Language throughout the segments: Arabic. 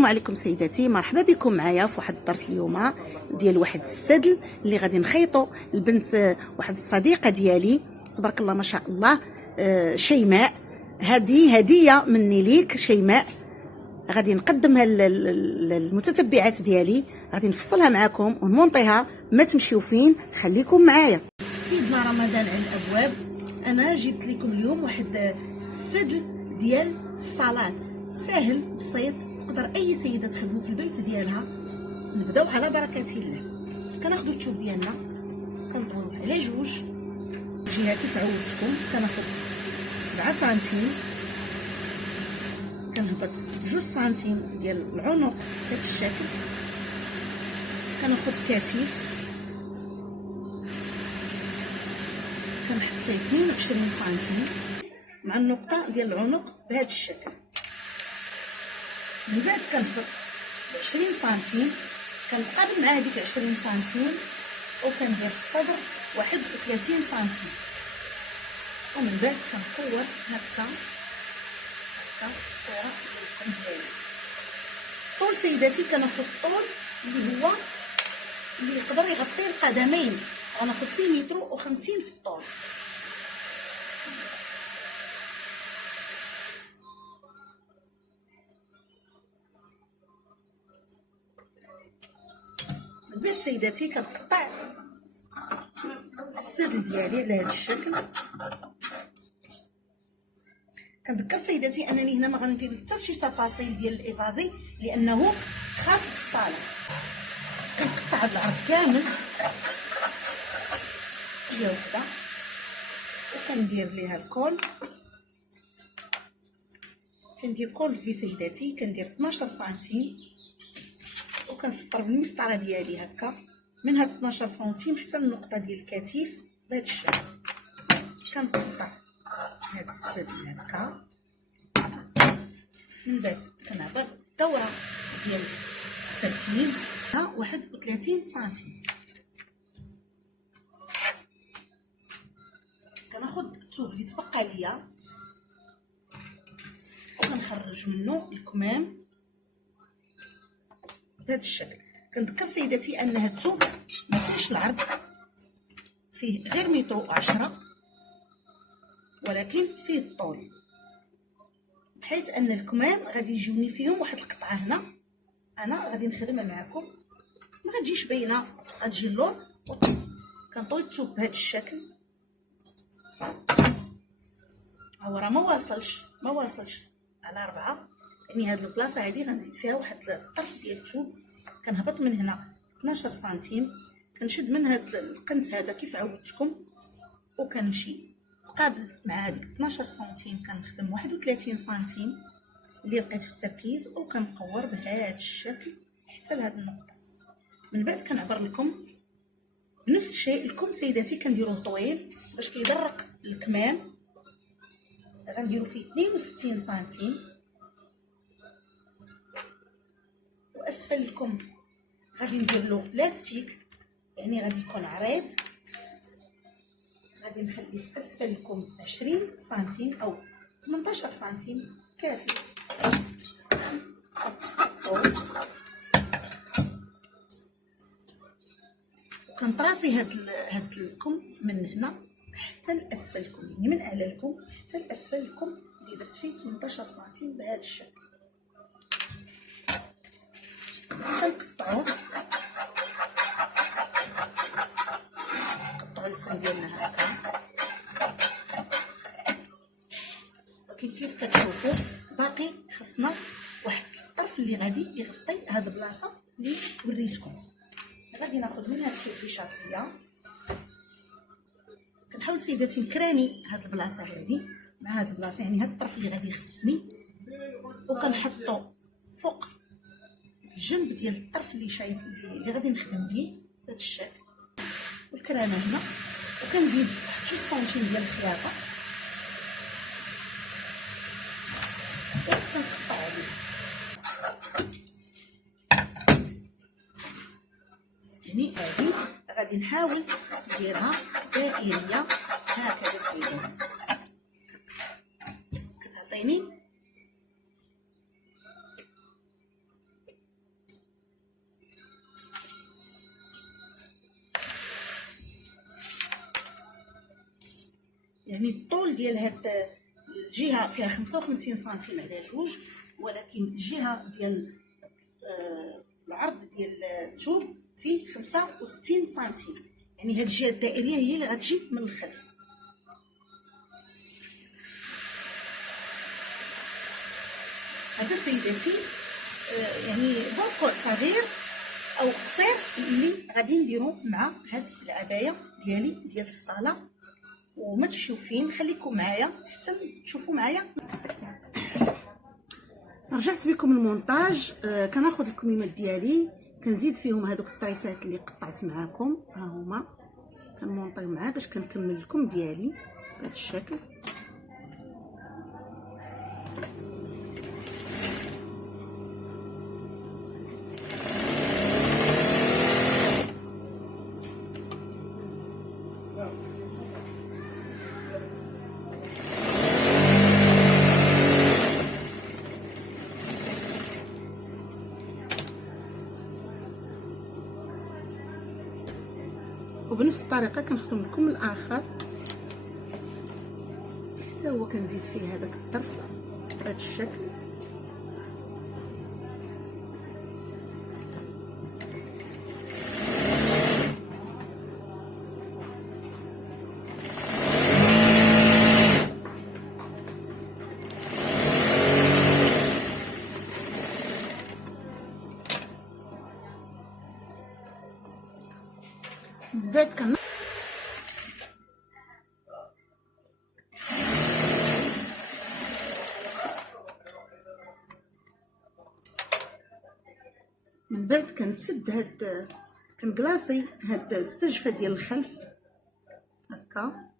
السلام عليكم سيداتي، مرحبا بكم معايا في واحد الدرس اليوم ديال واحد السدل اللي غادي نخيطو البنت واحد الصديقه ديالي تبارك الله ما شاء الله. شيماء، هذه هديه مني ليك شيماء، غادي نقدمها للمتتبعات ديالي، غادي نفصلها معاكم ونمونطيها، ما تمشيو فين، خليكم معايا. سيدنا رمضان على الابواب، انا جبت لكم اليوم واحد السدل ديال الصلاه، ساهل بسيط، تقدر اي سيده تخدمو في البيت ديالها. نبداو على بركه الله. كناخذوا الثوب ديالنا كنطويوه على جوج جهه كيف عودتكم، كناخذ 7 سنتيم، كنهبط 2 سنتيم ديال العنق بهذا الشكل، كناخذ الكتف كنحط فيه 22 سنتيم مع النقطه ديال العنق بهذا الشكل. من بعد كنهبط 20 سنتيم، كنتقابل مع هذيك 20 سنتيم وكندير الصدر 31 سنتيم، ومن بعد كنكور هكا التقويره ديالي. طول سيداتي كناخذ الطول اللي هو اللي يقدر يغطي القدمين، غناخذ فيه 1.50 متر في الطول. من بعد سيداتي كنقطع السدل ديالي على هذا الشكل. كنذكر سيداتي انني هنا ما غندير حتى شي تفاصيل ديال الافازي لانه خاص بالصاله. كنقطع هذا العرض كامل جهه وحده وكندير ليها الكول، كندير كول في سيداتي، كندير 12 سنتيم وكنسطر بالمسطره ديالي هكا من هاد 12 سنتيم حتى النقطه ديال الكتف بهذا الشكل. كنقطع هاد السدل هكا، من بعد كنعبر الدوره ديال التركيز 31 سنتيم. كناخذ الثوب اللي تبقى ليا وكنخرج منه الكمام بهذا الشكل. كنذكر سيداتي ان هاد الثوب ما فيهش العرض، فيه غير 1.10 متر، ولكن فيه الطول، بحيث ان الكمام غادي يجوني فيهم واحد القطعه هنا، انا غادي نخدمها معكم ما غتجيش باينه، غتجي اللور. كنطوي الثوب بهذا الشكل، هو راه ما واصلش على 4، يعني هاد البلاصه هادي غنزيد فيها واحد الطرف ديال الثوب. كنهبط من هنا 12 سنتيم، كنشد من هاد القنت هذا كيف عودتكم وكنمشي تقابلت مع هذيك 12 سنتيم، كنخدم 31 سنتيم اللي لقيت في التركيز وكنقور بهذا الشكل حتى لهاد النقطه. من بعد كنعبر لكم بنفس الشيء. الكم سيداتي كنديروه طويل باش كيدرق الكمام، غنديرو فيه 62 سنتيم، واسفل الكم غادي ندير له لاستيك، يعني غادي يكون عريض، غادي نخلي في اسفل الكم 20 سنتيم او 18 سنتيم كافي. وكنطراسي هاد الكم من هنا حتى لاسفل الكم، يعني من اعلى الكم حتى لاسفل الكم اللي درت فيه 18 سنتيم بهذا الشكل. كنقطعو الكم ديالنا هكا، ولكن كيف كتشوفوا باقي خصنا واحد الطرف اللي غادي يغطي هاد البلاصه اللي وريتكم. غادي ناخذ من هاد التيشيرت ليا، كنحاول سيداتي نكراني هاد البلاصه هادي مع هاد البلاصه، يعني هاد الطرف اللي غادي يخصني، وكنحطو فوق الجنب ديال الطرف اللي شايط اللي غادي نخدم بيه بهذا الشكل، والكرانه هنا، وكنزيد 2 سنتيم ديال الخياطه وكنقطع عليه. يعني هذه غادي نحاول نديرها دائريه هكذا سيداتي، كتعطيني يعني الطول ديال هاد الجهه فيها 55 سنتيم على جوج، ولكن الجهه ديال العرض ديال الثوب فيه 65 سنتيم، يعني هاد الجهه الدائريه هي اللي غتجي من الخلف. هذا سيداتي يعني بوق صغير او قصير اللي غادي نديرو مع هاد العبايه ديالي ديال الصاله. وما تمشيو فين، خليكم معايا حتى تشوفوا معايا. رجعت بكم المونتاج. كناخذ الكميمات ديالي كنزيد فيهم هذوك الطريفات اللي قطعت معاكم، ها هما كنمونطي معاه باش كنكمل لكم ديالي بهذا الشكل. وبنفس الطريقه كنخدم لكم الاخر حتى هو كنزيد فيه هذاك الطرف بهذا الشكل. بعد من بعد كنسد هاد كنكلاصي هاد السجفه ديال الخلف هكا.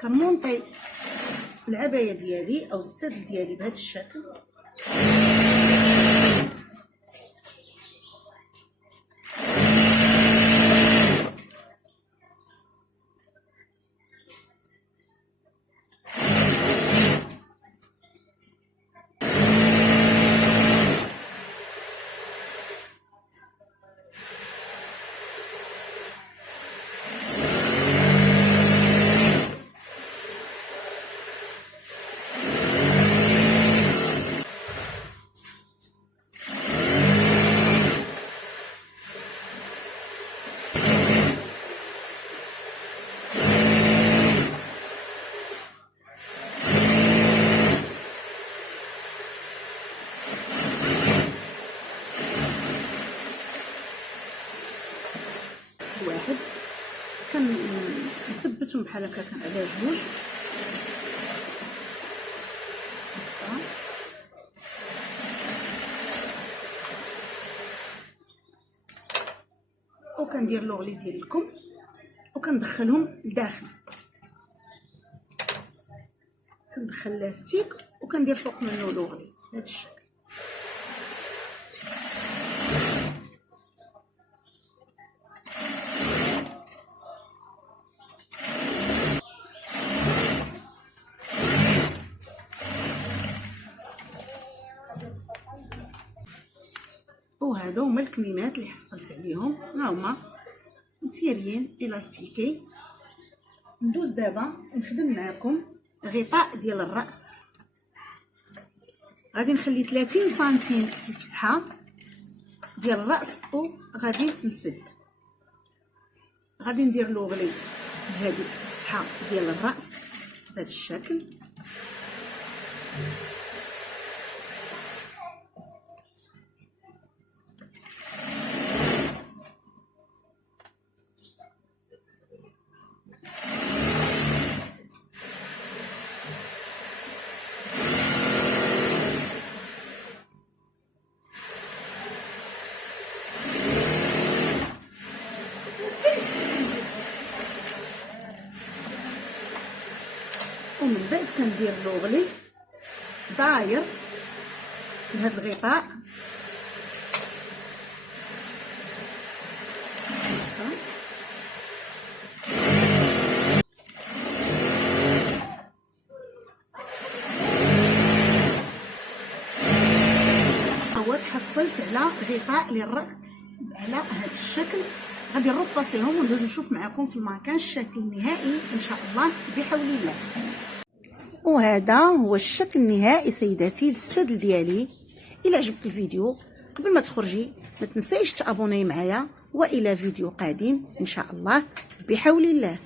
كنمونطي العبايه ديالي او السدل ديالي بهذا الشكل. واحد كنثبتهم بحال هكا على جوج وكندير لوغلي ديالكم وكندخلهم لداخل. كندخل لاستيك وكندير فوق منه لوغلي بهذا الشكل. وهادو هما الكميمات اللي حصلت عليهم، ها هما مسيرين الاستيكي. ندوز دابا نخدم معكم غطاء ديال الراس. غادي نخلي 30 سنتيم في الفتحه ديال الراس وغادي نسد. غادي ندير لوغلي بهذه الفتحه ديال الراس بهذا الشكل. من بعد كندير لوغلي داير لهذا الغطاء. هو تحصلت على غطاء للرأس على هذا الشكل. غادي نروباسيهم وندوز نشوف معكم في الماكان الشكل النهائي ان شاء الله بحول الله. وهذا هو الشكل النهائي سيداتي للسدل ديالي. الى عجبك الفيديو قبل ما تخرجي ما تنسيش تابوني معايا، والى فيديو قادم ان شاء الله بحول الله.